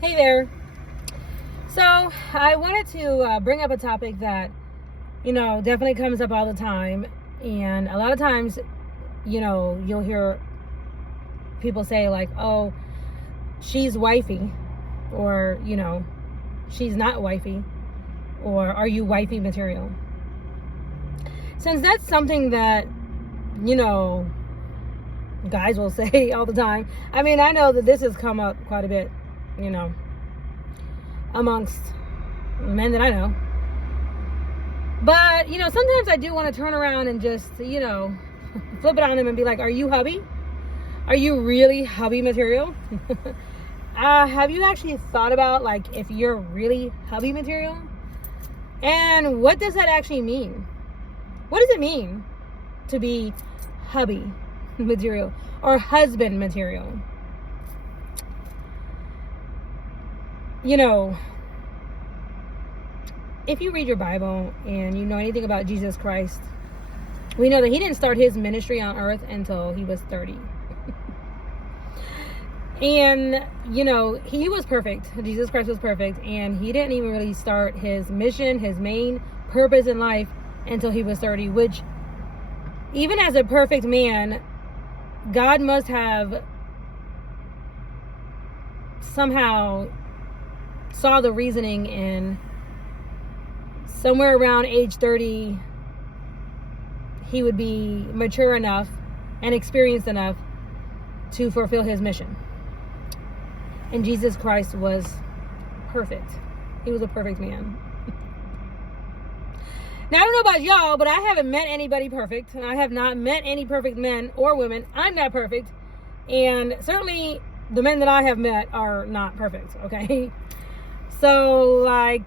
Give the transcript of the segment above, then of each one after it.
Hey there. So I wanted to bring up a topic that, definitely comes up all the time. And a lot of times, you'll hear people say like, oh, she's wifey, or, she's not wifey, or are you wifey material? Since that's something that, guys will say all the time. I mean, I know that this has come up quite a bit, amongst men that I know. But, sometimes I do want to turn around and just, flip it on him and be like, are you hubby? Are you really hubby material? Have you actually thought about, like, if you're really hubby material? And what does that actually mean? What does it mean to be hubby material or husband material? If you read your Bible and you know anything about Jesus Christ, we know that he didn't start his ministry on earth until he was 30. And, he was perfect. Jesus Christ was perfect. And he didn't even really start his mission, his main purpose in life until he was 30, which even as a perfect man, God must have somehow saw the reasoning in somewhere around age 30, he would be mature enough and experienced enough to fulfill his mission. And Jesus Christ was perfect. He was a perfect man. Now, I don't know about y'all, but I haven't met anybody perfect. I have not met any perfect men or women. I'm not perfect. And certainly the men that I have met are not perfect, okay? So, like,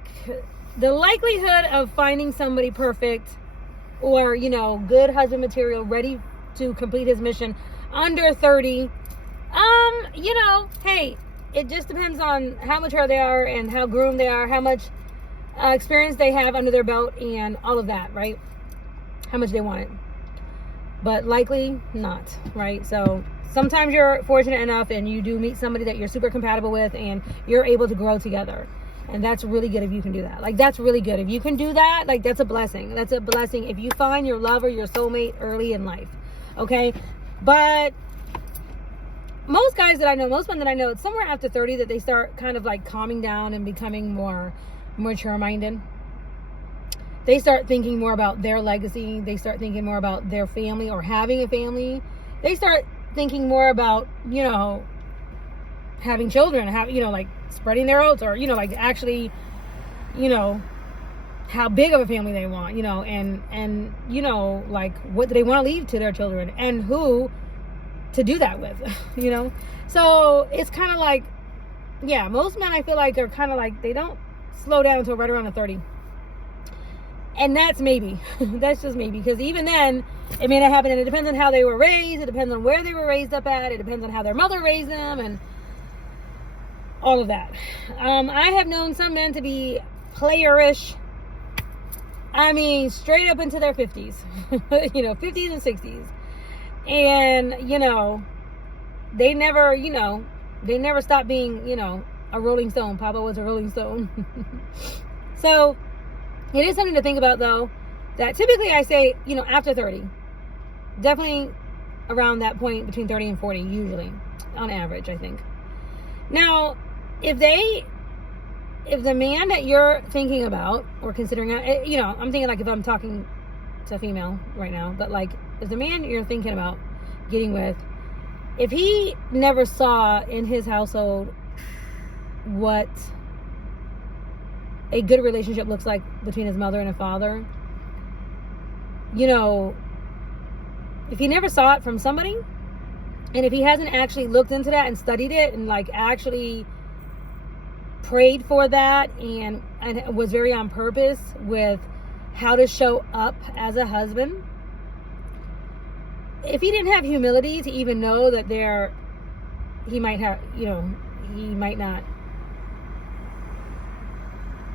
the likelihood of finding somebody perfect or, good husband material ready to complete his mission under 30, hey, it just depends on how mature they are and how groomed they are, how much experience they have under their belt and all of that, right? How much they want it. But likely not, right? So sometimes you're fortunate enough and you do meet somebody that you're super compatible with and you're able to grow together. And that's really good if you can do that. Like, that's really good. If you can do that, like, that's a blessing. That's a blessing if you find your lover, your soulmate early in life. Okay? But most guys that I know, most men that I know, it's somewhere after 30 that they start kind of like calming down and becoming more mature-minded. They start thinking more about their legacy. They start thinking more about their family or having a family. They start thinking more about, having children, like spreading their oats or, like actually, how big of a family they want, and like what do they want to leave to their children and who to do that with, So it's kind of like, yeah, most men I feel like are kind of like, they don't slow down until right around the 30. And that's maybe, that's just maybe, because even then it may not happen, and it depends on how they were raised, it depends on where they were raised up at, it depends on how their mother raised them, and all of that. I have known some men to be playerish, I mean, straight up into their 50s, 50s and 60s. And, they never stopped being, a rolling stone. Papa was a rolling stone. So it is something to think about, though, that typically I say, after 30, definitely around that point between 30 and 40, usually on average, I think. Now, if the man that you're thinking about or considering, I'm thinking like if I'm talking to a female right now, but like if the man you're thinking about getting with, if he never saw in his household what a good relationship looks like between his mother and a father, if he never saw it from somebody, and if he hasn't actually looked into that and studied it and like actually prayed for that and was very on purpose with how to show up as a husband, if he didn't have humility to even know that he might not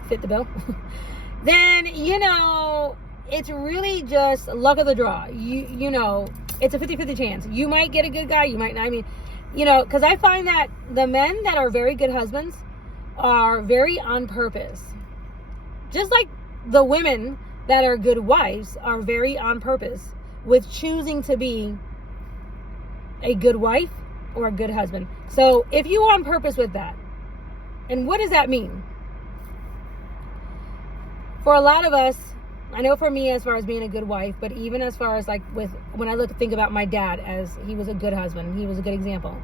fit the bill, then, it's really just luck of the draw. It's a 50-50 chance. You might get a good guy, you might not. I mean, because I find that the men that are very good husbands, are very on purpose. Just like the women that are good wives are very on purpose with choosing to be a good wife or a good husband. So if you are on purpose with that, and what does that mean? For a lot of us, I know for me as far as being a good wife, but even as far as like when I think about my dad, as he was a good husband, he was a good example.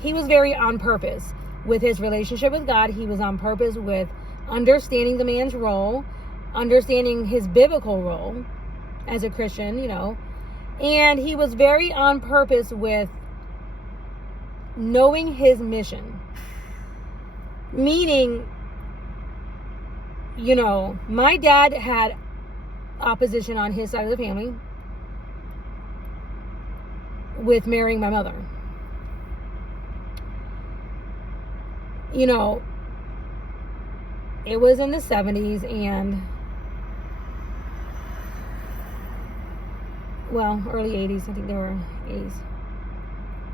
He was very on purpose with his relationship with God. He was on purpose with understanding the man's role, understanding his biblical role as a Christian, and he was very on purpose with knowing his mission. Meaning, my dad had opposition on his side of the family with marrying my mother. It was in the 70s and, early 80s. I think they were 80s.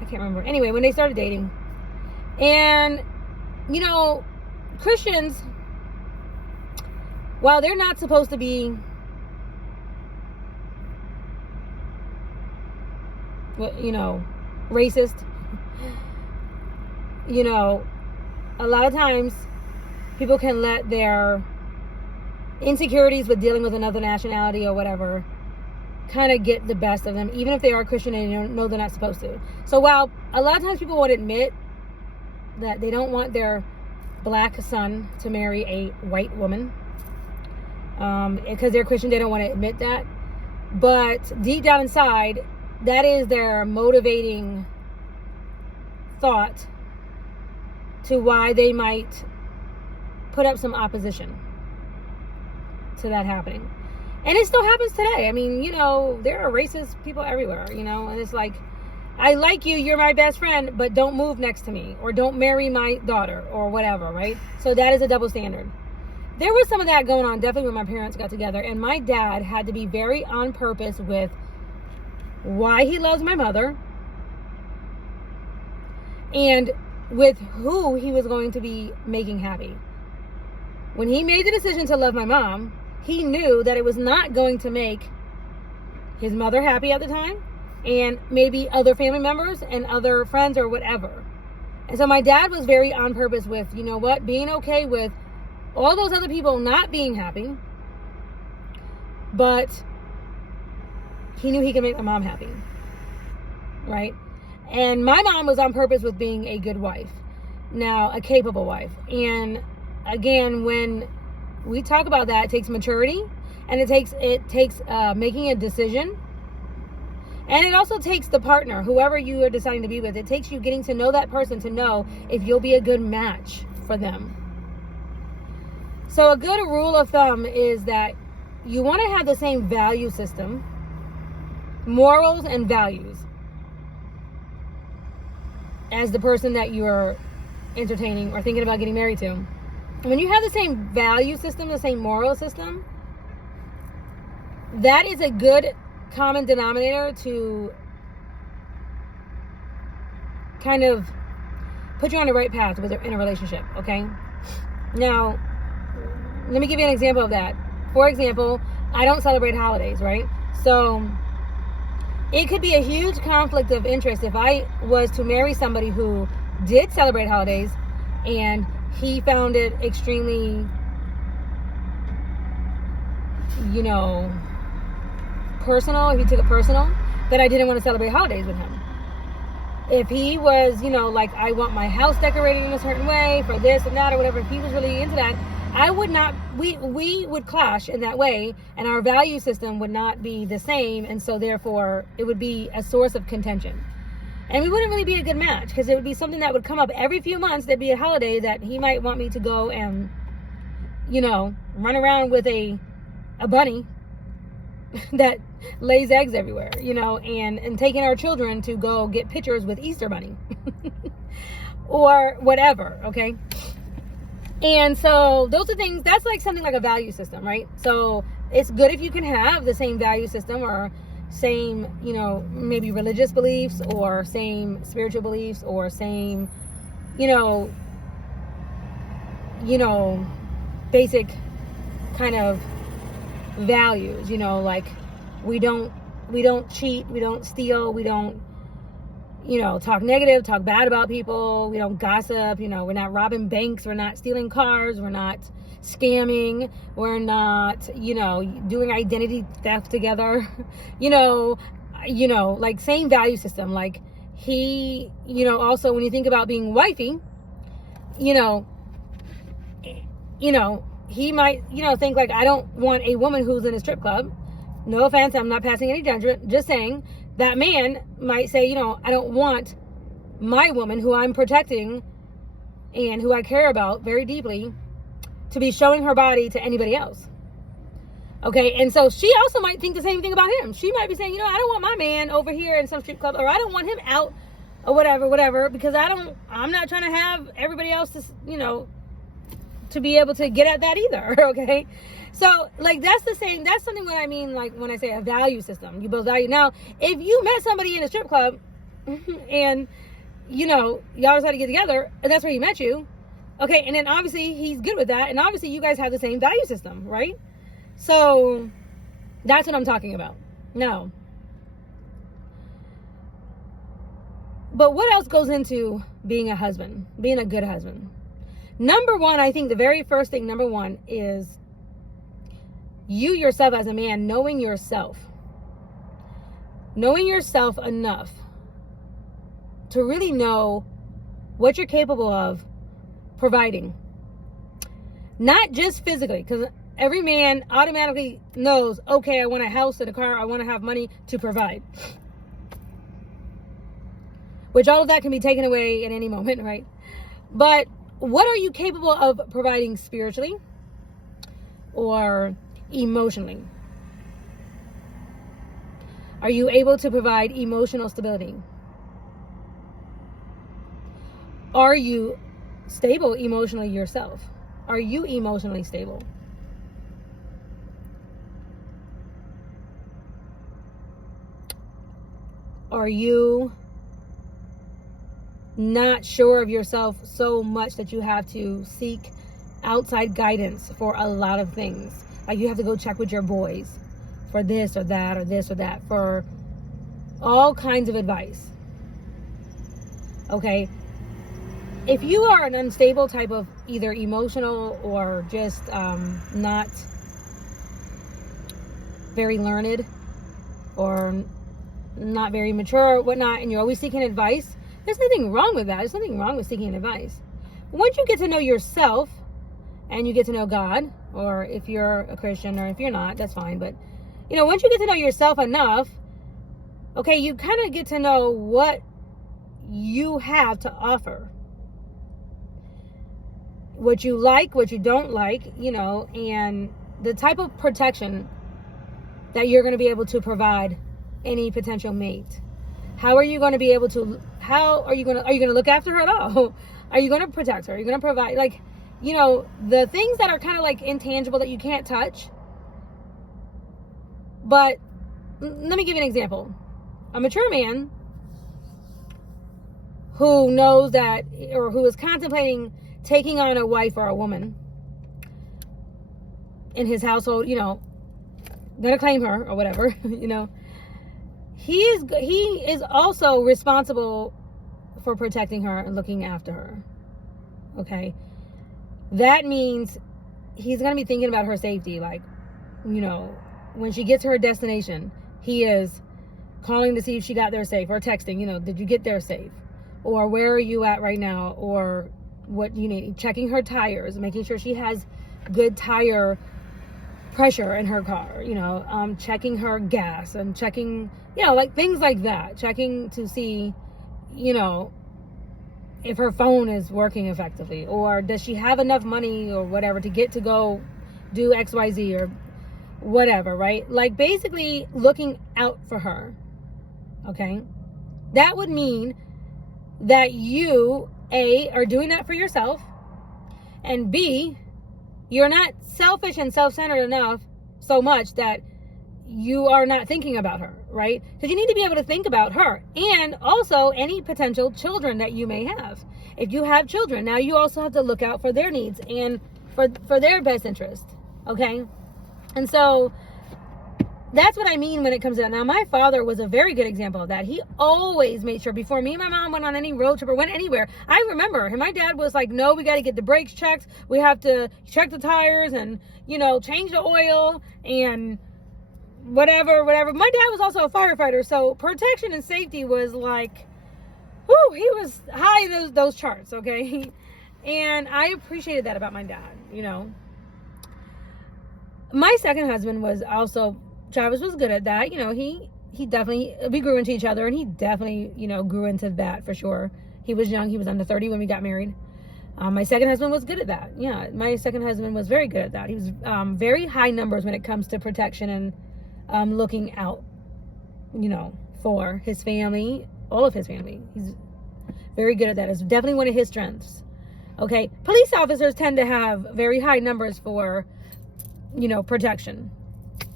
I can't remember. Anyway, when they started dating. And, Christians, while they're not supposed to be racist, a lot of times people can let their insecurities with dealing with another nationality or whatever kind of get the best of them, even if they are Christian and they know they're not supposed to. So while a lot of times people would admit that they don't want their black son to marry a white woman, because they're Christian, they don't want to admit that. But deep down inside, that is their motivating thought to why they might put up some opposition to that happening. And it still happens today. I mean, there are racist people everywhere, and it's like, I like you, you're my best friend, but don't move next to me, or don't marry my daughter, or whatever, right? So that is a double standard. There was some of that going on definitely when my parents got together, and my dad had to be very on purpose with why he loves my mother and with who he was going to be making happy. When he made the decision to love my mom, he knew that it was not going to make his mother happy at the time, and maybe other family members and other friends or whatever. And so my dad was very on purpose with, being okay with all those other people not being happy, but he knew he could make my mom happy, right? And my mom was on purpose with being a good wife, now a capable wife. And again, when we talk about that, it takes maturity, and it takes making a decision, and it also takes the partner, whoever you are deciding to be with. It takes you getting to know that person to know if you'll be a good match for them. So a good rule of thumb is that you want to have the same value system, morals and values, as the person that you're entertaining or thinking about getting married to. When you have the same value system, the same moral system, that is a good common denominator to kind of put you on the right path in a relationship, okay? Now, let me give you an example of that. For example, I don't celebrate holidays, right? So it could be a huge conflict of interest if I was to marry somebody who did celebrate holidays and he found it extremely, personal, if he took it personal, that I didn't want to celebrate holidays with him. If he was, like, I want my house decorated in a certain way for this and that or whatever, if he was really into that, I would not, we would clash in that way, and our value system would not be the same, and so therefore it would be a source of contention. And we wouldn't really be a good match, because it would be something that would come up every few months. There'd be a holiday that he might want me to go and, run around with a bunny that lays eggs everywhere, and taking our children to go get pictures with Easter Bunny or whatever, okay? And so those are things, that's like something like a value system, right? So it's good if you can have the same value system or same, maybe religious beliefs or same spiritual beliefs or same, basic kind of values, like we don't cheat, we don't steal, we don't, talk negative, talk bad about people, we don't gossip, we're not robbing banks, we're not stealing cars, we're not scamming, we're not, doing identity theft together, like same value system. Like he, also when you think about being wifey, he might, think like, I don't want a woman who's in a strip club. No offense, I'm not passing any judgment, just saying that man might say, I don't want my woman who I'm protecting and who I care about very deeply to be showing her body to anybody else. Okay, and so she also might think the same thing about him. She might be saying, I don't want my man over here in some strip club, or I don't want him out, or whatever, because I'm not trying to have everybody else to be able to get at that either. Okay, so like that's something what I mean, like when I say a value system, you both value. Now if you met somebody in a strip club and y'all decided to get together and that's where he met you, okay, and then obviously he's good with that, and obviously you guys have the same value system, right? So that's what I'm talking about. No, but what else goes into being a husband, being a good husband? Number one, I think the very first thing, number one, is you yourself as a man, knowing yourself enough to really know what you're capable of providing. Not just physically, because every man automatically knows, okay, I want a house and a car, I want to have money to provide. Which all of that can be taken away at any moment, right? But what are you capable of providing spiritually or emotionally? Are you able to provide emotional stability? Are you stable emotionally yourself? Are you emotionally stable? Are you not sure of yourself so much that you have to seek outside guidance for a lot of things? Like you have to go check with your boys for this or that or this or that, for all kinds of advice. Okay, if you are an unstable type of either emotional or just not very learned or not very mature or whatnot, and you're always seeking advice, there's nothing wrong with that. There's nothing wrong with seeking advice. Once you get to know yourself and you get to know God, or if you're a Christian, or if you're not, that's fine. But, once you get to know yourself enough, okay, you kind of get to know what you have to offer. What you like, what you don't like, and the type of protection that you're going to be able to provide any potential mate. How are you going to be able to, are you going to look after her at all? Are you going to protect her? Are you going to provide, the things that are kind of like intangible that you can't touch? But let me give you an example. A mature man who knows that, or who is contemplating taking on a wife or a woman in his household, gonna claim her or whatever, he is also responsible for protecting her and looking after her. Okay, that means he's gonna be thinking about her safety. Like, when she gets to her destination, he is calling to see if she got there safe, or texting, did you get there safe, or where are you at right now, or what you need, checking her tires, making sure she has good tire pressure in her car, checking her gas and checking, like things like that, checking to see, if her phone is working effectively, or does she have enough money or whatever to get to go do XYZ or whatever, right? Like basically looking out for her. Okay, that would mean that you, A, are doing that for yourself, and B, you're not selfish and self-centered enough so much that you are not thinking about her, right? Because you need to be able to think about her and also any potential children that you may have. if you have children, now you also have to look out for their needs and for their best interest. Okay. And so that's what I mean when it comes to that. Now, my father was a very good example of that. He always made sure before me and my mom went on any road trip or went anywhere. I remember him. My dad was like, no, we got to get the brakes checked. We have to check the tires and, change the oil and whatever. My dad was also a firefighter. So protection and safety was like, whoo, he was high in those charts. Okay. And I appreciated that about my dad, My second husband was also, Travis was good at that. He definitely, we grew into each other, and he definitely, grew into that for sure. He was young. He was under 30 when we got married. My second husband was good at that. Yeah, my second husband was very good at that. He was very high numbers when it comes to protection and looking out, for his family, all of his family. He's very good at that. It's definitely one of his strengths. Okay, police officers tend to have very high numbers for, protection.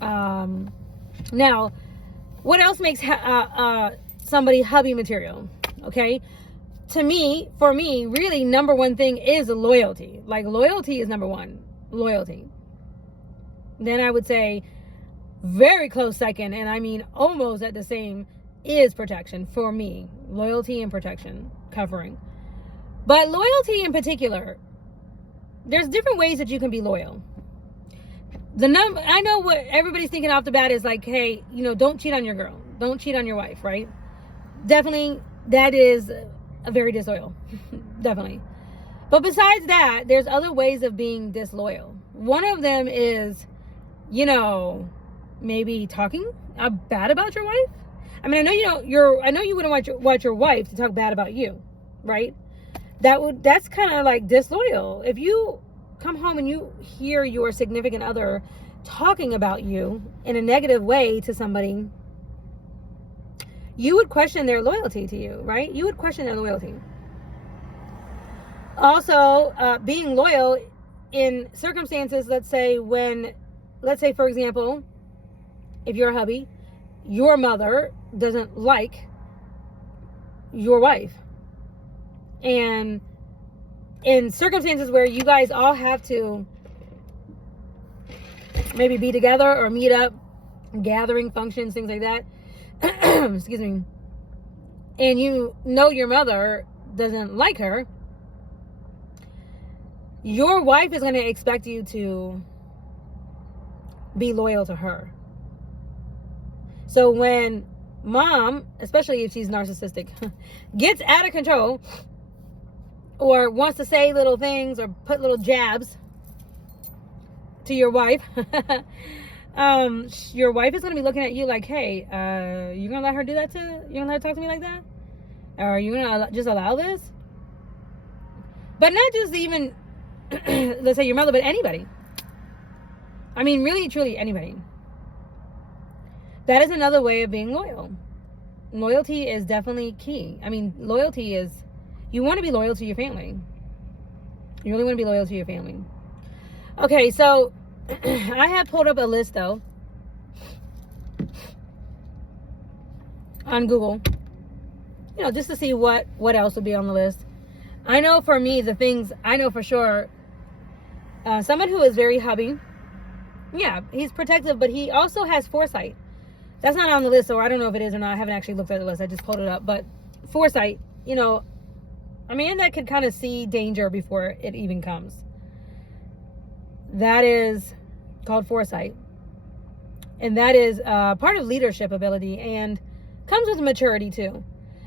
Now, what else makes somebody hubby material? Okay, for me, really, number one thing is loyalty. Like, loyalty is number one. Loyalty. Then I would say very close second, and I mean almost at the same, is protection for me. Loyalty and protection, covering. But loyalty in particular, there's different ways that you can be loyal. I know what everybody's thinking off the bat is like, hey, don't cheat on your girl. Don't cheat on your wife, right? Definitely, that is a very disloyal. Definitely. But besides that, there's other ways of being disloyal. One of them is, maybe talking bad about your wife. I mean, I know you wouldn't want your wife to talk bad about you, right? That's kind of like disloyal. If you come home and you hear your significant other talking about you in a negative way to somebody, you would question their loyalty to you, right? You would question their loyalty. Also, being loyal in circumstances, let's say, for example, if you're a hubby, your mother doesn't like your wife. And in circumstances where you guys all have to maybe be together or meet up, gathering functions, things like that, excuse me, and your mother doesn't like her, your wife is going to expect you to be loyal to her. So when mom, especially if she's narcissistic, gets out of control, or wants to say little things or put little jabs to your wife, your wife is going to be looking at you like, hey, you going to let her do that you going to let her talk to me like that? Or are you going to just allow this? But not just even, let's say your mother, but anybody. I mean, really, truly, anybody. That is another way of being loyal. Loyalty is definitely key. I mean, loyalty is, you want to be loyal to your family. You really want to be loyal to your family. Okay, so I have pulled up a list, though, on Google, just to see what else would be on the list. I know for me, the things I know for sure, someone who is very hubby, yeah, he's protective, but he also has foresight. That's not on the list, so I don't know if it is or not. I haven't actually looked at the list. I just pulled it up. But foresight, a man that could kind of see danger before it even comes. That is called foresight. And that is part of leadership ability and comes with maturity too.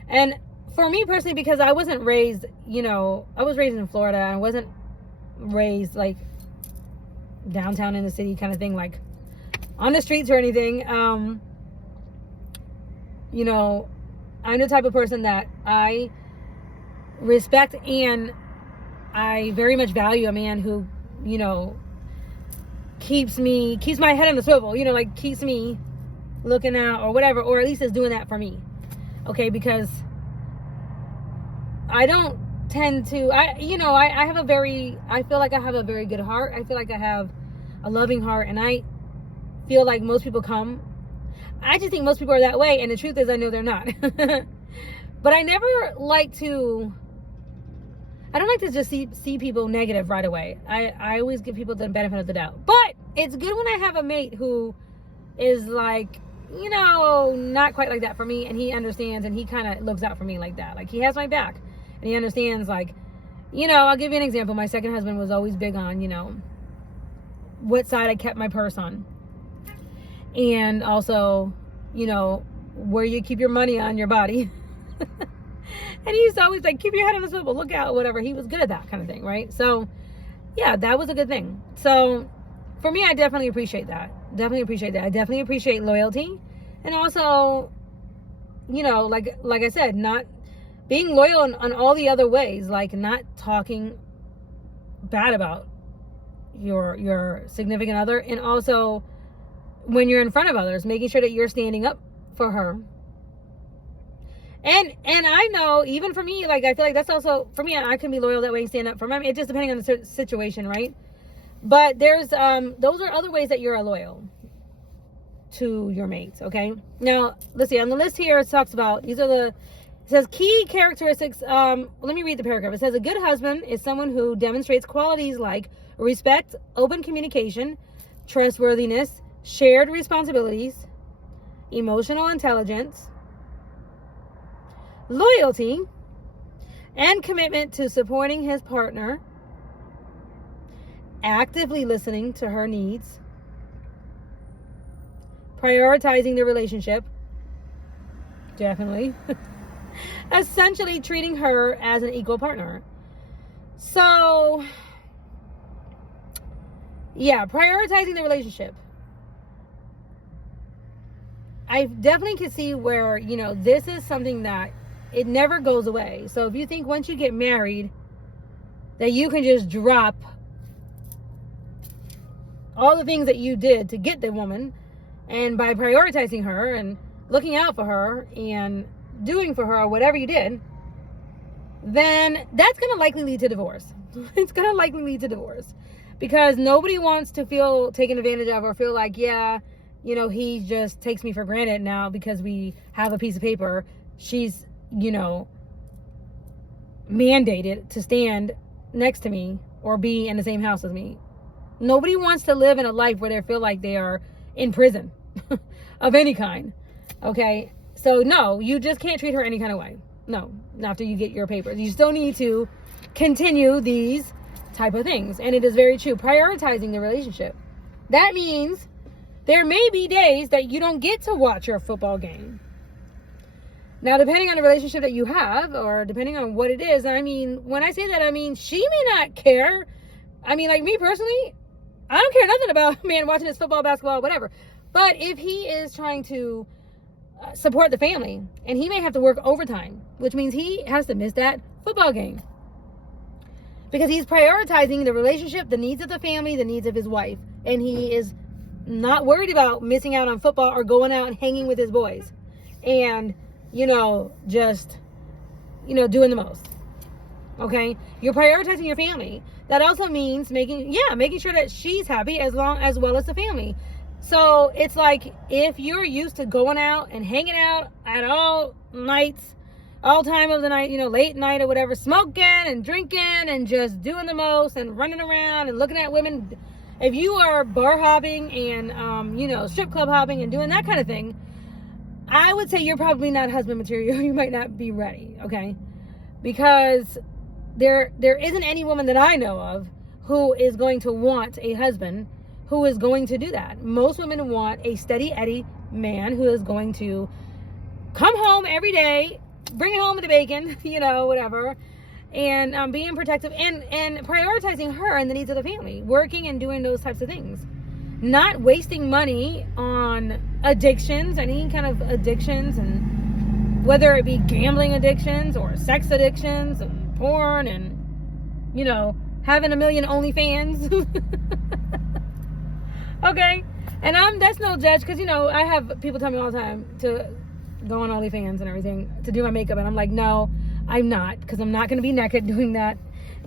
And for me personally, because I wasn't raised, I was raised in Florida. I wasn't raised like downtown in the city kind of thing, like on the streets or anything. I'm the type of person that I respect, and I very much value a man who, keeps my head on the swivel, keeps me looking out or whatever, or at least is doing that for me. Okay, because I don't tend to, I feel like I have a very good heart. I feel like I have a loving heart, and I feel like most people I just think most people are that way, and the truth is I know they're not. But I never like to I don't like to just see people negative right away. I always give people the benefit of the doubt. But it's good when I have a mate who is like, you know, not quite like that for me, and he understands, and he kind of looks out for me like that. Like, he has my back, and he understands, like, you know, I'll give you an example. My second husband was always big on, you know, what side I kept my purse on. And also, you know, where you keep your money on your body. And he used to always like, keep your head on the swivel, look out, whatever. He was good at that kind of thing, right? So, yeah, that was a good thing. So, for me, I definitely appreciate that. Definitely appreciate that. I definitely appreciate loyalty. And also, you know, like I said, not being loyal on all the other ways, like not talking bad about your significant other, and also when you're in front of others, making sure that you're standing up for her. And I know, even for me, like, I feel like that's also, for me, I can be loyal that way and stand up for me. I mean, it just depending on the situation, right? But there's, those are other ways that you're loyal to your mates, okay? Now, let's see, on the list here, it talks about, these are the, it says key characteristics. Let me read the paragraph. It says, a good husband is someone who demonstrates qualities like respect, open communication, trustworthiness, shared responsibilities, emotional intelligence, loyalty, and commitment to supporting his partner, actively listening to her needs, prioritizing the relationship, definitely, essentially treating her as an equal partner. So, yeah, prioritizing the relationship. I definitely can see where, you know, this is something that it never goes away. So if you think once you get married that you can just drop all the things that you did to get the woman, and by prioritizing her and looking out for her and doing for her whatever you did, then that's going to likely lead to divorce. It's going to likely lead to divorce, because nobody wants to feel taken advantage of or feel like, yeah, you know, he just takes me for granted now because we have a piece of paper. She's, you know, mandated to stand next to me or be in the same house as me. Nobody wants to live in a life where they feel like they are in prison of any kind. Okay? So no, you just can't treat her any kind of way. No, not after you get your papers. You still need to continue these type of things. And it is very true. Prioritizing the relationship. That means there may be days that you don't get to watch your football game. Now, depending on the relationship that you have, or depending on what it is, I mean, when I say that, I mean, she may not care. I mean, like me personally, I don't care nothing about a man watching his football, basketball, whatever. But if he is trying to support the family, and he may have to work overtime, which means he has to miss that football game, because he's prioritizing the relationship, the needs of the family, the needs of his wife, and he is not worried about missing out on football or going out and hanging with his boys and, you know, just, you know, doing the most. Okay? You're prioritizing your family. That also means making sure that she's happy as well as the family. So it's like, if you're used to going out and hanging out at all nights, all time of the night, you know, late night or whatever, smoking and drinking and just doing the most and running around and looking at women. If you are bar hopping and, you know, strip club hopping and doing that kind of thing, I would say you're probably not husband material. You might not be ready, okay? Because there isn't any woman that I know of who is going to want a husband who is going to do that. Most women want a steady Eddie man who is going to come home every day, bring home the bacon, you know, whatever, and being protective and prioritizing her and the needs of the family, working and doing those types of things, not wasting money on addictions, any kind of addictions, and whether it be gambling addictions or sex addictions and porn and, you know, having a million OnlyFans. Okay? And that's no judge, because, you know, I have people tell me all the time to go on OnlyFans and everything to do my makeup, and I'm like, no, I'm not, because I'm not going to be naked doing that.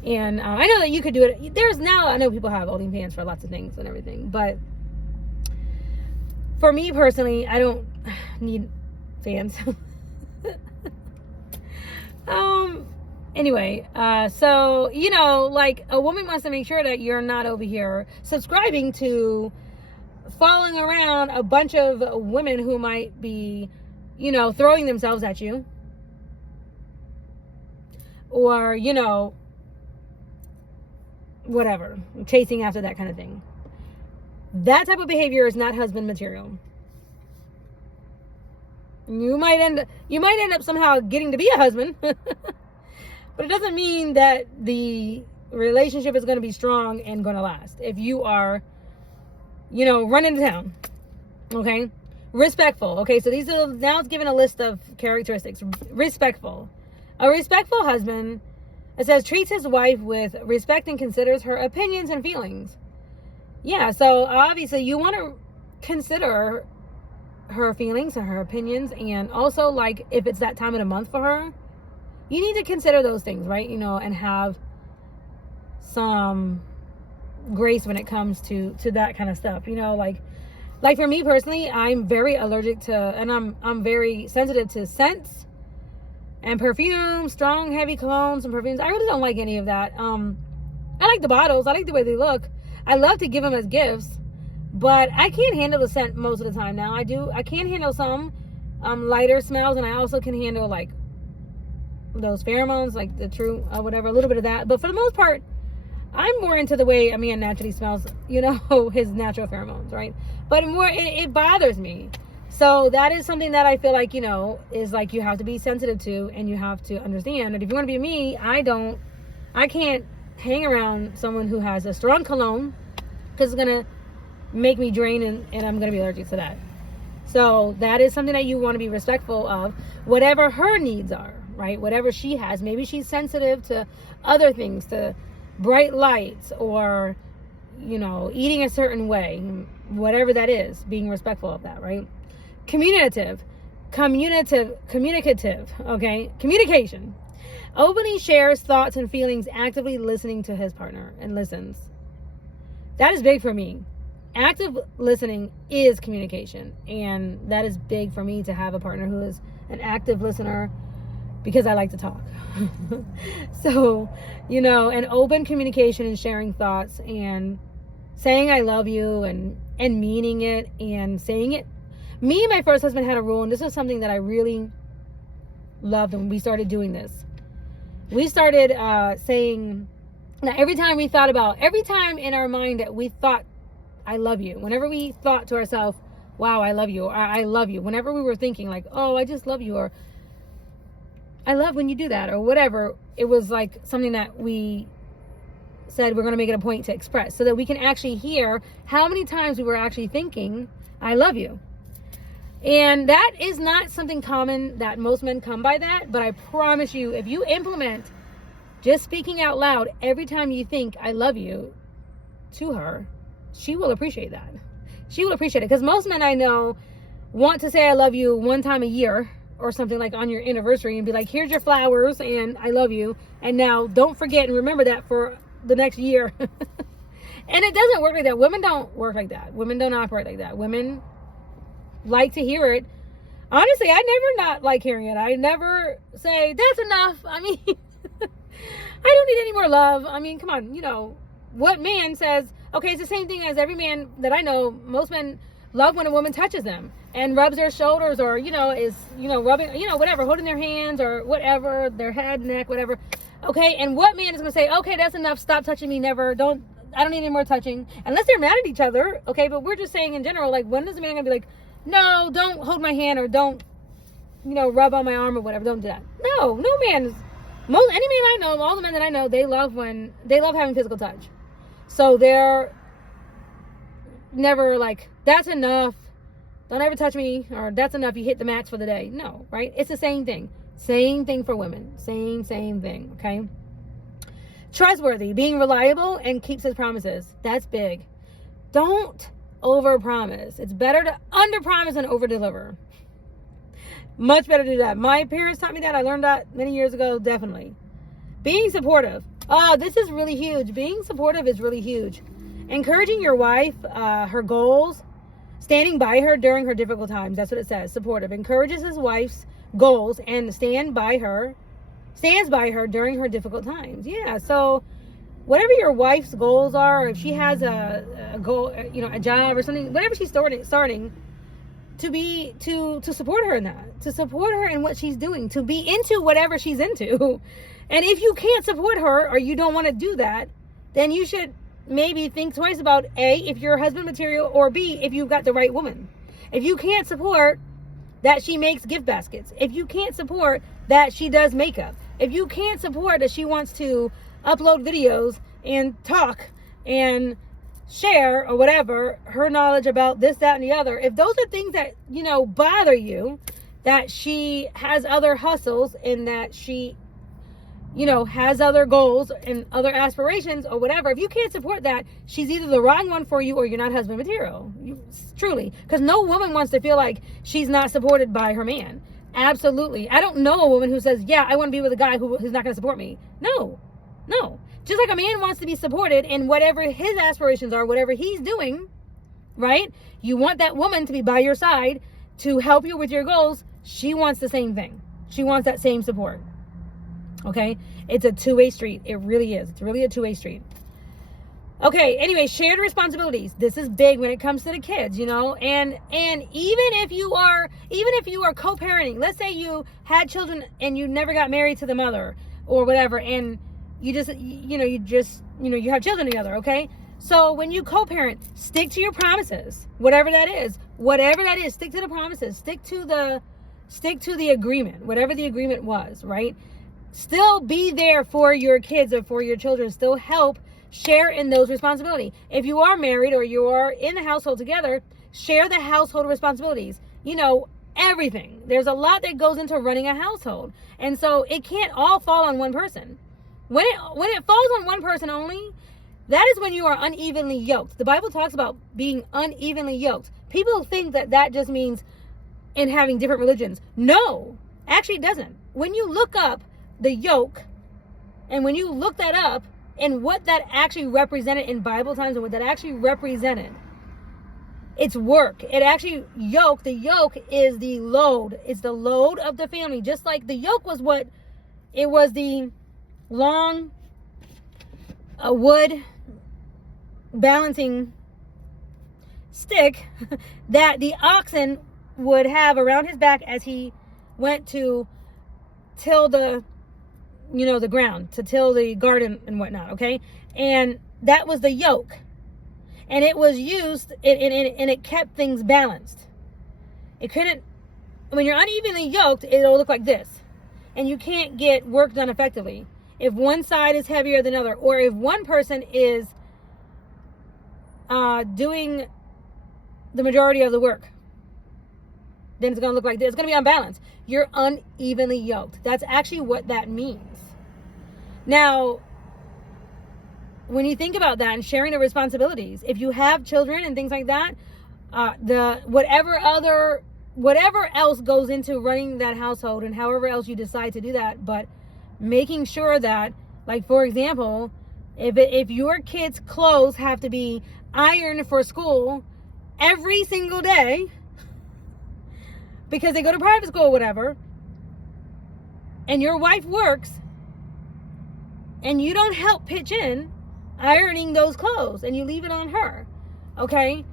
And I know that you could do it. I know people have OnlyFans for lots of things and everything, but for me personally, I don't need fans. Anyway, so, you know, like, a woman wants to make sure that you're not over here subscribing to following around a bunch of women who might be, you know, throwing themselves at you, or, you know, whatever, chasing after that kind of thing. That type of behavior is not husband material. You might end up somehow getting to be a husband, but it doesn't mean that the relationship is going to be strong and going to last if you are, you know, running to town. Okay? Respectful. Okay, so these are, now it's given a list of characteristics. Respectful. A respectful husband, it says, treats his wife with respect and considers her opinions and feelings. Yeah, so obviously you want to consider her feelings and her opinions, and also, like, if it's that time of the month for her, you need to consider those things, right? You know, and have some grace when it comes to that kind of stuff. You know, like for me personally, I'm very allergic to, and I'm very sensitive to scents and perfume, strong, heavy colognes and perfumes. I really don't like any of that. I like the bottles. I like the way they look. I love to give them as gifts, but I can't handle the scent most of the time now. I can handle some lighter smells, and I also can handle, like, those pheromones, like the true, whatever, a little bit of that. But for the most part, I'm more into the way a man naturally smells, you know, his natural pheromones, right? But it bothers me. So that is something that I feel like, you know, is like you have to be sensitive to, and you have to understand that if you want to be me, I can't hang around someone who has a strong cologne, because it's going to make me drain, and I'm going to be allergic to that. So that is something that you want to be respectful of, whatever her needs are, right? Whatever she has. Maybe she's sensitive to other things, to bright lights, or, you know, eating a certain way, whatever that is, being respectful of that, right? Communicative, okay? Communication. Openly shares thoughts and feelings, actively listening to his partner, and listens. That is big for me. Active listening is communication, and that is big for me, to have a partner who is an active listener, because I like to talk. So, you know, an open communication and sharing thoughts, and saying I love you, and meaning it, and saying it. Me and my first husband had a rule, and this is something that I really loved when we started doing this. We started saying, now every time in our mind that we thought I love you, whenever we thought to ourselves, wow, I love you, or I love you, whenever we were thinking like, oh, I just love you, or I love when you do that, or whatever, it was like something that we said we're going to make it a point to express, so that we can actually hear how many times we were actually thinking I love you. And that is not something common, that most men come by that, but I promise you, if you implement just speaking out loud every time you think I love you to her, she will appreciate that. She will appreciate it, because most men I know want to say I love you one time a year, or something, like on your anniversary, and be like, here's your flowers and I love you, and now don't forget and remember that for the next year. And it doesn't work like that. Women don't work like that. Women don't operate like that. Women like to hear it. Honestly, I never not like hearing it. I never say, that's enough. I mean, I don't need any more love. I mean, come on, you know, what man says, okay, it's the same thing as every man that I know. Most men love when a woman touches them and rubs their shoulders, or, you know, is, you know, rubbing, you know, whatever, holding their hands, or whatever, their head, neck, whatever. Okay, and what man is going to say, okay, that's enough, stop touching me, never, I don't need any more touching, unless they're mad at each other, okay? But we're just saying in general, like, when is a man going to be like, no, don't hold my hand, or don't, you know, rub on my arm, or whatever, don't do that. No man is, any man I know, all the men that I know, they love having physical touch. So they're never like, that's enough, don't ever touch me, or that's enough, you hit the max for the day. No, right? It's the same thing. Same thing for women. Same thing, okay? Trustworthy, being reliable and keeps his promises. That's big. Don't overpromise. It's better to underpromise and overdeliver. Much better to do that. My parents taught me that. I learned that many years ago, definitely. Being supportive. Oh, this is really huge. Being supportive is really huge. Encouraging your wife, her goals, standing by her during her difficult times. That's what it says. Supportive. Encourages his wife's goals and stand by her, stands by her during her difficult times. Yeah. So whatever your wife's goals are, if she has a goal, a job or something, whatever she's starting to support her in that, to support her in what she's doing, to be into whatever she's into. And if you can't support her or you don't want to do that, then you should maybe think twice about A, if you're husband material, or B, if you've got the right woman. If you can't support that she makes gift baskets, if you can't support that she does makeup, if you can't support that she wants to upload videos and talk and share or whatever, her knowledge about this, that, and the other, if those are things that, bother you, that she has other hustles and that she has other goals and other aspirations or whatever, if you can't support that, she's either the wrong one for you or you're not husband material. Truly. Because no woman wants to feel like she's not supported by her man. Absolutely. I don't know a woman who says, yeah, I want to be with a guy who's not going to support me. No. Just like a man wants to be supported in whatever his aspirations are, whatever he's doing, right? You want that woman to be by your side to help you with your goals. She wants the same thing. She wants that same support. Okay, it's a two-way street. It really is. It's really a two-way street. Okay, anyway, shared responsibilities. This is big when it comes to the kids, and even if you are co-parenting, let's say you had children and you never got married to the mother or whatever, and you have children together, okay? So when you co-parent, stick to your promises, whatever that is, stick to the promises, stick to the agreement, whatever the agreement was, right? Still be there for your kids or for your children. Still help share in those responsibilities. If you are married or you are in a household together, share the household responsibilities. Everything. There's a lot that goes into running a household. And so it can't all fall on one person. When it falls on one person only, that is when you are unevenly yoked. The Bible talks about being unevenly yoked. People think that just means in having different religions. No, actually it doesn't. When you look up the yoke, and when you look that up and what that actually represented in Bible times and what that actually represented, it's work. It actually the yoke is the load. It's the load of the family. Just like the yoke was the long wood balancing stick that the oxen would have around his back as he went to till the ground, to till the garden and whatnot, okay? And that was the yoke. And it was used, and it kept things balanced. It couldn't, when you're unevenly yoked, it'll look like this. And you can't get work done effectively. If one side is heavier than another, or if one person is doing the majority of the work, then it's going to look like this. It's going to be unbalanced. You're unevenly yoked. That's actually what that means. Now, when you think about that and sharing the responsibilities, if you have children and things like that, whatever else goes into running that household and however else you decide to do that, but making sure that, like, for example, if your kids' clothes have to be ironed for school every single day because they go to private school or whatever, and your wife works and you don't help pitch in ironing those clothes and you leave it on her, okay,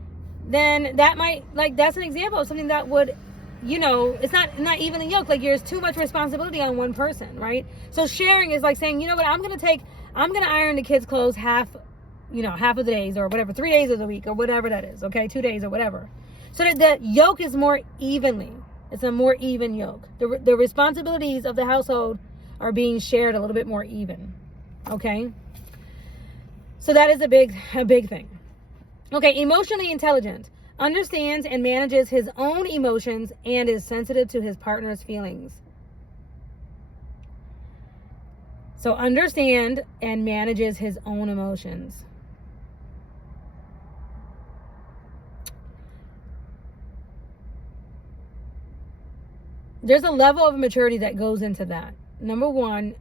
then that might, that's an example of something that would, it's not evenly yoked. Like, there's too much responsibility on one person, right? So sharing is like saying, you know what, I'm going to iron the kids' clothes half of the days or whatever, 3 days of the week or whatever that is, okay, 2 days or whatever. So that the yoke is more evenly. It's a more even yoke. The responsibilities of the household are being shared a little bit more even, okay? So that is a big thing. Okay, emotionally intelligent. Understands and manages his own emotions and is sensitive to his partner's feelings. So understand and manages his own emotions. There's a level of maturity that goes into that. Number one,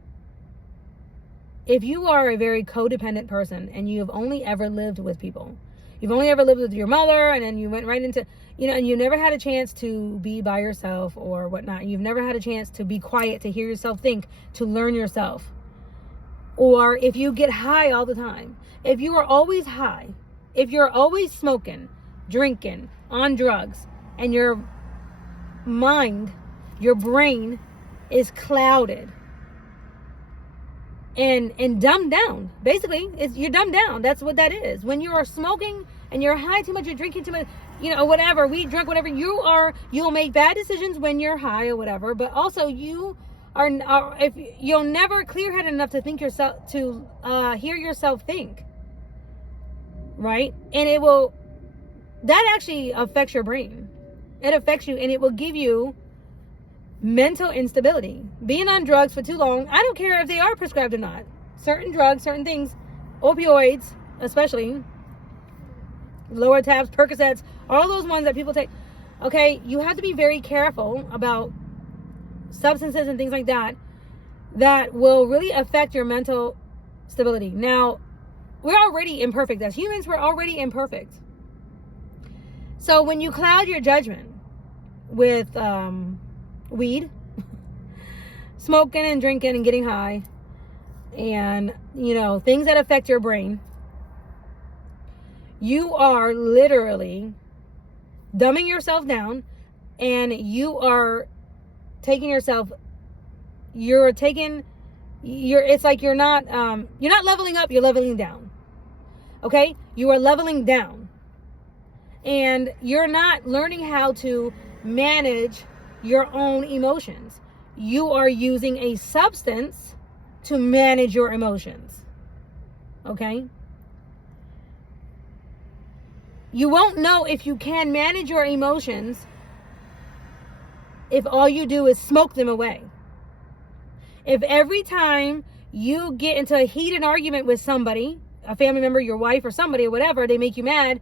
if you are a very codependent person and you have only ever lived with people, you've only ever lived with your mother, and then you went right into, you know, and you never had a chance to be by yourself or whatnot. You've never had a chance to be quiet, to hear yourself think, to learn yourself. Or if you get high all the time, if you are always high, if you're always smoking, drinking, on drugs, and your mind, your brain is clouded and dumbed down. Basically, you're dumbed down. That's what that is. When you are smoking and you're high too much, you're drinking too much, you know, whatever, weed, drunk, whatever, you'll make bad decisions when you're high or whatever, but also you'll never clear-headed enough to think yourself, to hear yourself think, right? And that actually affects your brain. It affects you, and it will give you mental instability. Being on drugs for too long, I don't care if they are prescribed or not. Certain drugs, certain things, opioids especially, lower tabs, Percocets, all those ones that people take. Okay, you have to be very careful about substances and things like that that will really affect your mental stability. Now, we're already imperfect. As humans, we're already imperfect. So when you cloud your judgment with weed, smoking and drinking and getting high, and, you know, things that affect your brain, you are literally dumbing yourself down, and you are taking yourself, it's like you're not leveling up, you're leveling down. Okay? You are leveling down. And you're not learning how to manage your own emotions. You are using a substance to manage your emotions. Okay? You won't know if you can manage your emotions if all you do is smoke them away. If every time you get into a heated argument with somebody, a family member, your wife or somebody or whatever, they make you mad,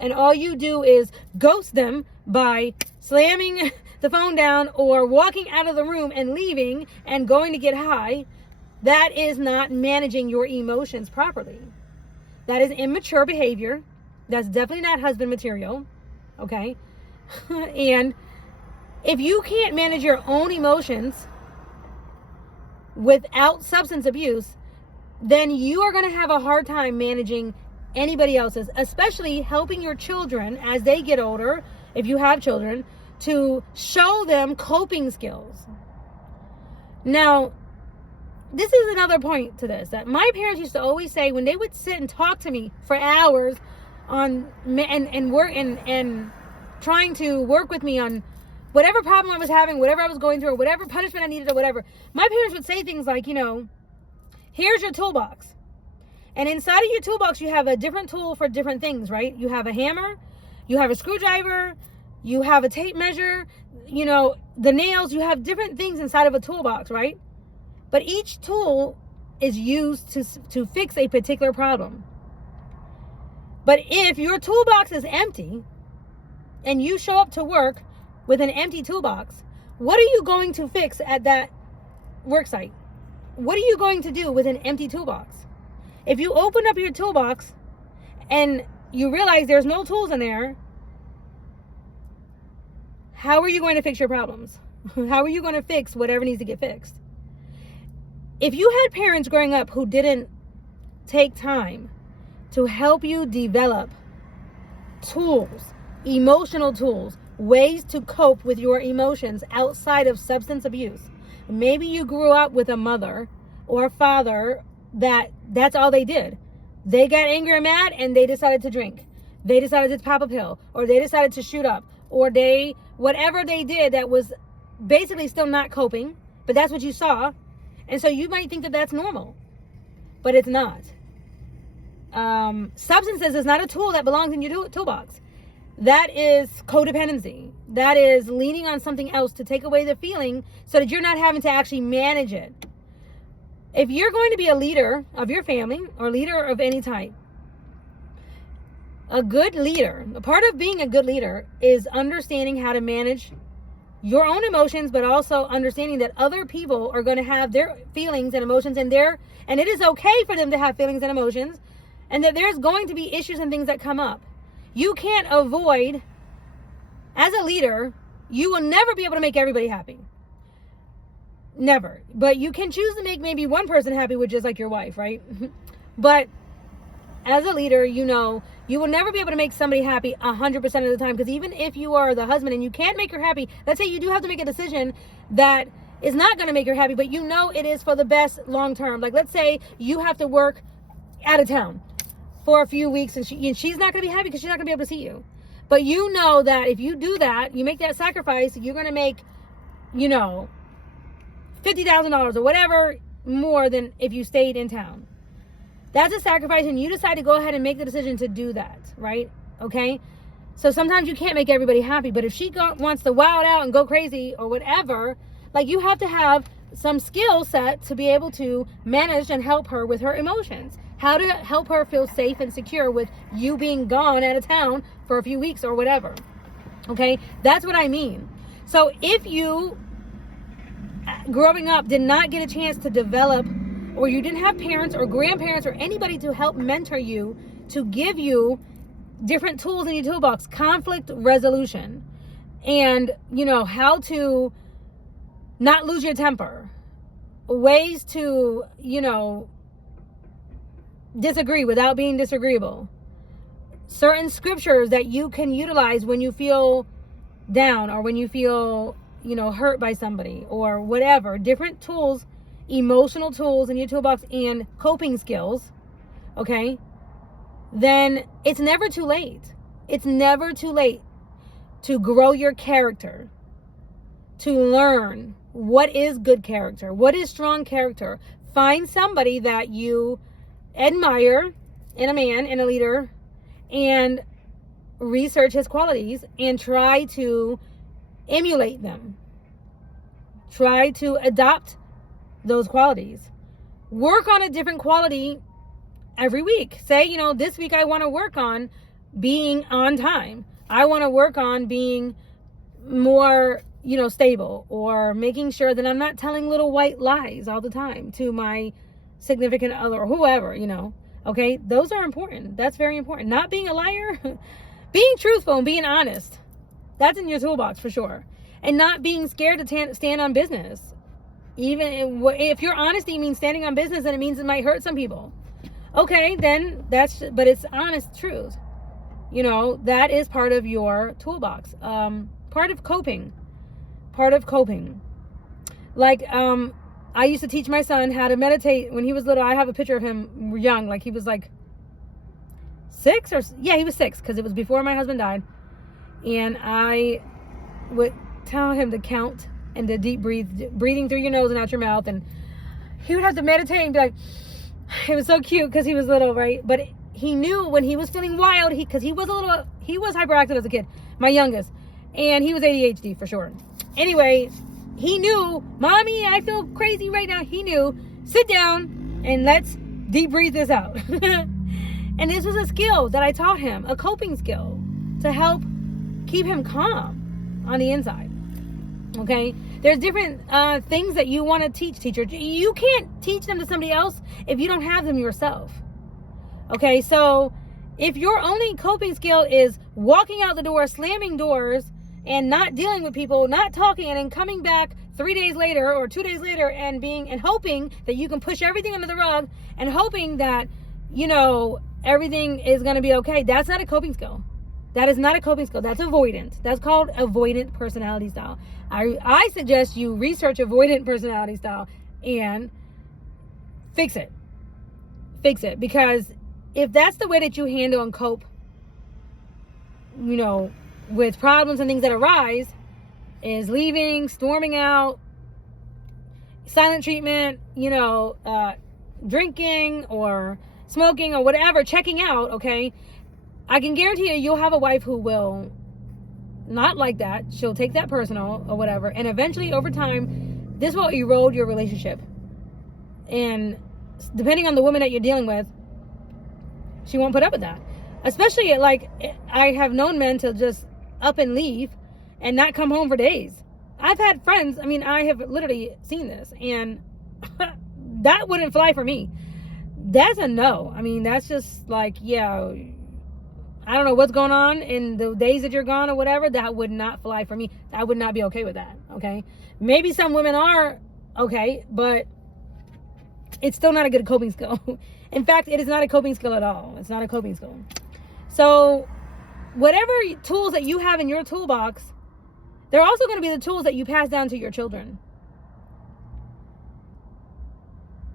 and all you do is ghost them by slamming the phone down or walking out of the room and leaving and going to get high, that is not managing your emotions properly. That is immature behavior. That's definitely not husband material. Okay? And if you can't manage your own emotions without substance abuse, then you are going to have a hard time managing anybody else's, especially helping your children as they get older, if you have children, to show them coping skills. Now, this is another point to this, that my parents used to always say when they would sit and talk to me for hours on and work and trying to work with me on whatever problem I was having, whatever I was going through, or whatever punishment I needed or whatever, my parents would say things like, you know, here's your toolbox. And inside of your toolbox, you have a different tool for different things, right? You have a hammer, you have a screwdriver, you have a tape measure, you know, the nails, you have different things inside of a toolbox, right? But each tool is used to fix a particular problem. But if your toolbox is empty and you show up to work with an empty toolbox, what are you going to fix at that work site? What are you going to do with an empty toolbox? If you open up your toolbox and you realize there's no tools in there, how are you going to fix your problems? How are you going to fix whatever needs to get fixed? If you had parents growing up who didn't take time to help you develop tools, emotional tools, ways to cope with your emotions outside of substance abuse. Maybe you grew up with a mother or a father that's all they did. They got angry and mad and they decided to drink. They decided to pop a pill, or they decided to shoot up, or whatever they did that was basically still not coping, but that's what you saw. And so you might think that that's normal, but it's not. Substances is not a tool that belongs in your toolbox. That is codependency. That is leaning on something else to take away the feeling so that you're not having to actually manage it. If you're going to be a leader of your family or leader of any type, a good leader, a part of being a good leader is understanding how to manage your own emotions, but also understanding that other people are going to have their feelings and emotions, and it is okay for them to have feelings and emotions, and that there's going to be issues and things that come up. You can't avoid as a leader, you will never be able to make everybody happy. Never. But you can choose to make maybe one person happy, which is like your wife, right? But as a leader, you know, you will never be able to make somebody happy 100% of the time, because even if you are the husband and you can't make her happy, let's say you do have to make a decision that is not going to make her happy, but you know it is for the best long term. Like, let's say you have to work out of town for a few weeks, and she's not going to be happy because she's not going to be able to see you. But you know that if you do that, you make that sacrifice, you're going to make, you know, $50,000 or whatever more than if you stayed in town. That's a sacrifice, and you decide to go ahead and make the decision to do that, right? Okay? So sometimes you can't make everybody happy, but if she wants to wild out and go crazy or whatever, like, you have to have some skill set to be able to manage and help her with her emotions. How to help her feel safe and secure with you being gone out of town for a few weeks or whatever. Okay? That's what I mean. So if you, growing up, did not get a chance to develop, or you didn't have parents or grandparents or anybody to help mentor you, to give you different tools in your toolbox, conflict resolution, and, you know, how to not lose your temper, ways to, you know, disagree without being disagreeable, certain scriptures that you can utilize when you feel down or when you feel, you know, hurt by somebody or whatever, different tools, emotional tools in your toolbox, and coping skills, okay, then it's never too late. It's never too late to grow your character, to learn what is good character, what is strong character. Find somebody that you admire in a man, in a leader, and research his qualities and try to emulate them. Try to adopt those qualities. Work on a different quality every week. Say, you know, this week I want to work on being on time. I want to work on being more, you know, stable, or making sure that I'm not telling little white lies all the time to my significant other or whoever, you know. Okay, those are important. That's very important. Not being a liar, being truthful and being honest. That's in your toolbox for sure. And not being scared to stand on business. Even if your honesty means standing on business, and it means it might hurt some people. Okay, then but it's honest truth. You know, that is part of your toolbox. Part of coping. Like, I used to teach my son how to meditate when he was little. I have a picture of him young, like he was like 6 he was 6, because it was before my husband died. And I would tell him to count and to deep breathing through your nose and out your mouth. And he would have to meditate and be like, it was so cute because he was little, right? But he knew when he was feeling wild, because he was hyperactive as a kid, my youngest. And he was ADHD for sure. Anyway, he knew, Mommy, I feel crazy right now. He knew, sit down and let's deep breathe this out. And this was a skill that I taught him, a coping skill to help keep him calm on the inside. Okay? There's different things that you want to teach teachers. You can't teach them to somebody else if you don't have them yourself. Okay? So if your only coping skill is walking out the door, slamming doors, and not dealing with people, not talking, and then coming back 3 days later or 2 days later and hoping that you can push everything under the rug and hoping that, you know, everything is going to be okay. That's not a coping skill. That is not a coping skill. That's avoidant. That's called avoidant personality style. I suggest you research avoidant personality style and fix it. Fix it. Because if that's the way that you handle and cope, you know, with problems and things that arise, is leaving, storming out, silent treatment, you know, drinking or smoking or whatever, checking out, okay, I can guarantee you, you'll have a wife who will not like that. She'll take that personal or whatever. And eventually, over time, this will erode your relationship. And depending on the woman that you're dealing with, she won't put up with that. Especially, like, I have known men to just up and leave and not come home for days. I've had friends, I mean, I have literally seen this, and that wouldn't fly for me. That's a no. I mean, that's just like, yeah, I don't know what's going on in the days that you're gone or whatever, that would not fly for me. I would not be okay with that. Okay. Maybe some women are okay, but it's still not a good coping skill. In fact, it is not a coping skill at all. It's not a coping skill. So whatever tools that you have in your toolbox, they're also going to be the tools that you pass down to your children.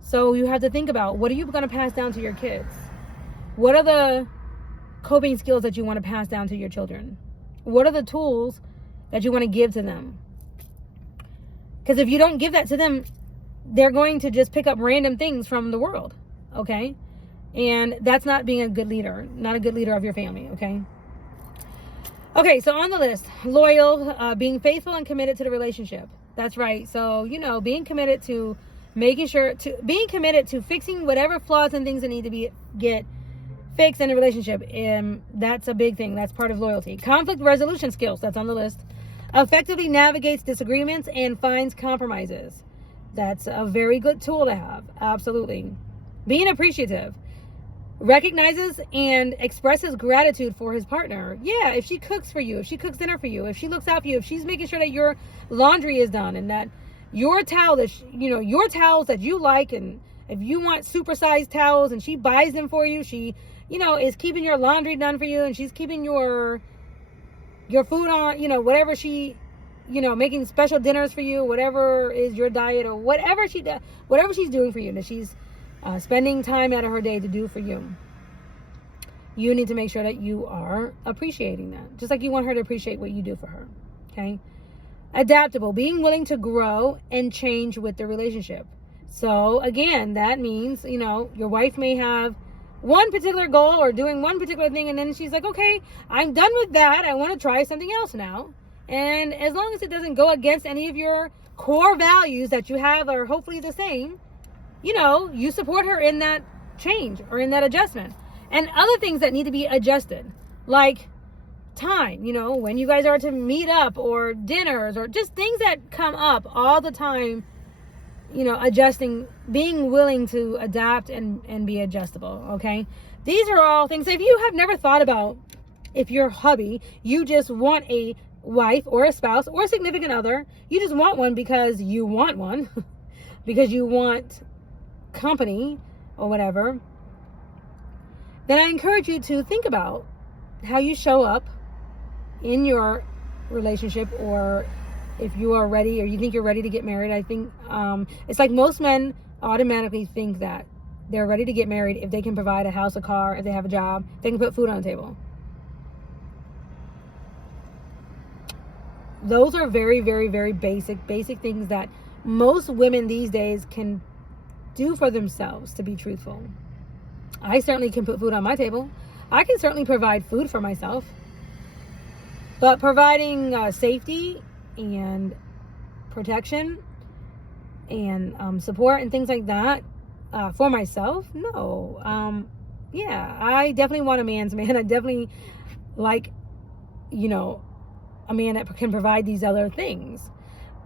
So you have to think about, what are you going to pass down to your kids? What are the coping skills that you want to pass down to your children? What are the tools that you want to give to them? Because if you don't give that to them, they're going to just pick up random things from the world. Okay? And that's not being a good leader, not a good leader of your family. Okay? Okay, so on the list, loyal, being faithful and committed to the relationship. That's right. So, being committed to being committed to fixing whatever flaws and things that need to get fixed in a relationship. That's a big thing. That's part of loyalty. Conflict resolution skills. That's on the list. Effectively navigates disagreements and finds compromises. That's a very good tool to have. Absolutely. Being appreciative. Recognizes and expresses gratitude for his partner. Yeah, if she cooks for you, if she cooks dinner for you, if she looks out for you, if she's making sure that your laundry is done and that your towels that you like, and if you want supersized towels and she buys them for you, she, is keeping your laundry done for you, and she's keeping your food on, whatever she, making special dinners for you, whatever is your diet or whatever she's doing for you, that she's spending time out of her day to do for you. You need to make sure that you are appreciating that, just like you want her to appreciate what you do for her. Okay. Adaptable, being willing to grow and change with the relationship. So again, that means, your wife may have one particular goal or doing one particular thing, and then she's like, okay, I'm done with that. I want to try something else now. And as long as it doesn't go against any of your core values that you have are hopefully the same, you support her in that change or in that adjustment. And other things that need to be adjusted, like time, when you guys are to meet up, or dinners, or just things that come up all the time, adjusting, being willing to adapt and be adjustable. Okay. These are all things. If you have never thought about, if your hubby, you just want a wife or a spouse or a significant other, you just want one because you want one, because you want company or whatever, then I encourage you to think about how you show up in your relationship, or if you are ready, or you think you're ready to get married. I think it's like most men automatically think that they're ready to get married if they can provide a house, a car, if they have a job, they can put food on the table. Those are very, very, very basic things that most women these days can do for themselves, to be truthful. I certainly can put food on my table. I can certainly provide food for myself. But providing safety and protection and support and things like that for myself, no. Yeah, I definitely want a man's man. I definitely like, a man that can provide these other things.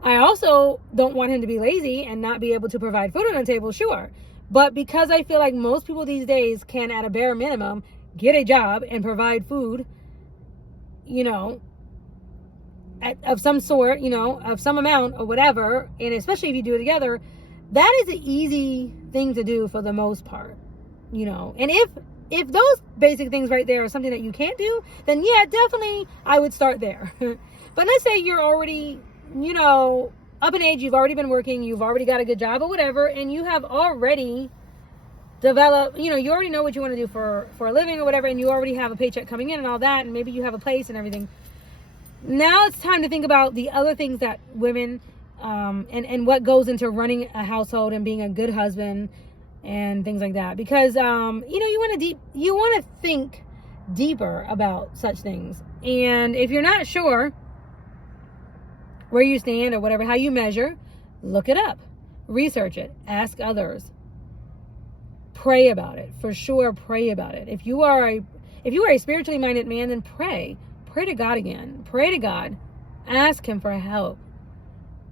I also don't want him to be lazy and not be able to provide food on the table, sure. But because I feel like most people these days can, at a bare minimum, get a job and provide food, of some sort, of some amount or whatever, and especially if you do it together, that is an easy thing to do for the most part, And if those basic things right there are something that you can't do, then yeah, definitely I would start there. But let's say you're already, up in age, you've already been working, you've already got a good job or whatever, and you have already developed, you already know what you want to do for a living or whatever, and you already have a paycheck coming in and all that, and maybe you have a place and everything. Now it's time to think about the other things that women, and what goes into running a household and being a good husband and things like that. Because, you want to think deeper about such things. And if you're not sure where you stand or whatever, how you measure, look it up, research it, ask others, pray about it. For sure, pray about it. If you are a spiritually minded man, then pray to God again. Pray to God. Ask him for help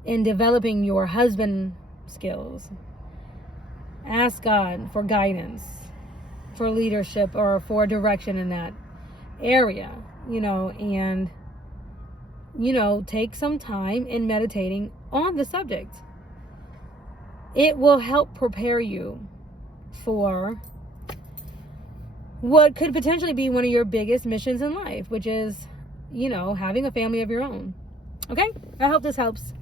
in developing your husband skills. Ask God for guidance, for leadership, or for direction in that. area, and, take some time in meditating on the subject. It will help prepare you for what could potentially be one of your biggest missions in life, which is, having a family of your own. Okay? I hope this helps.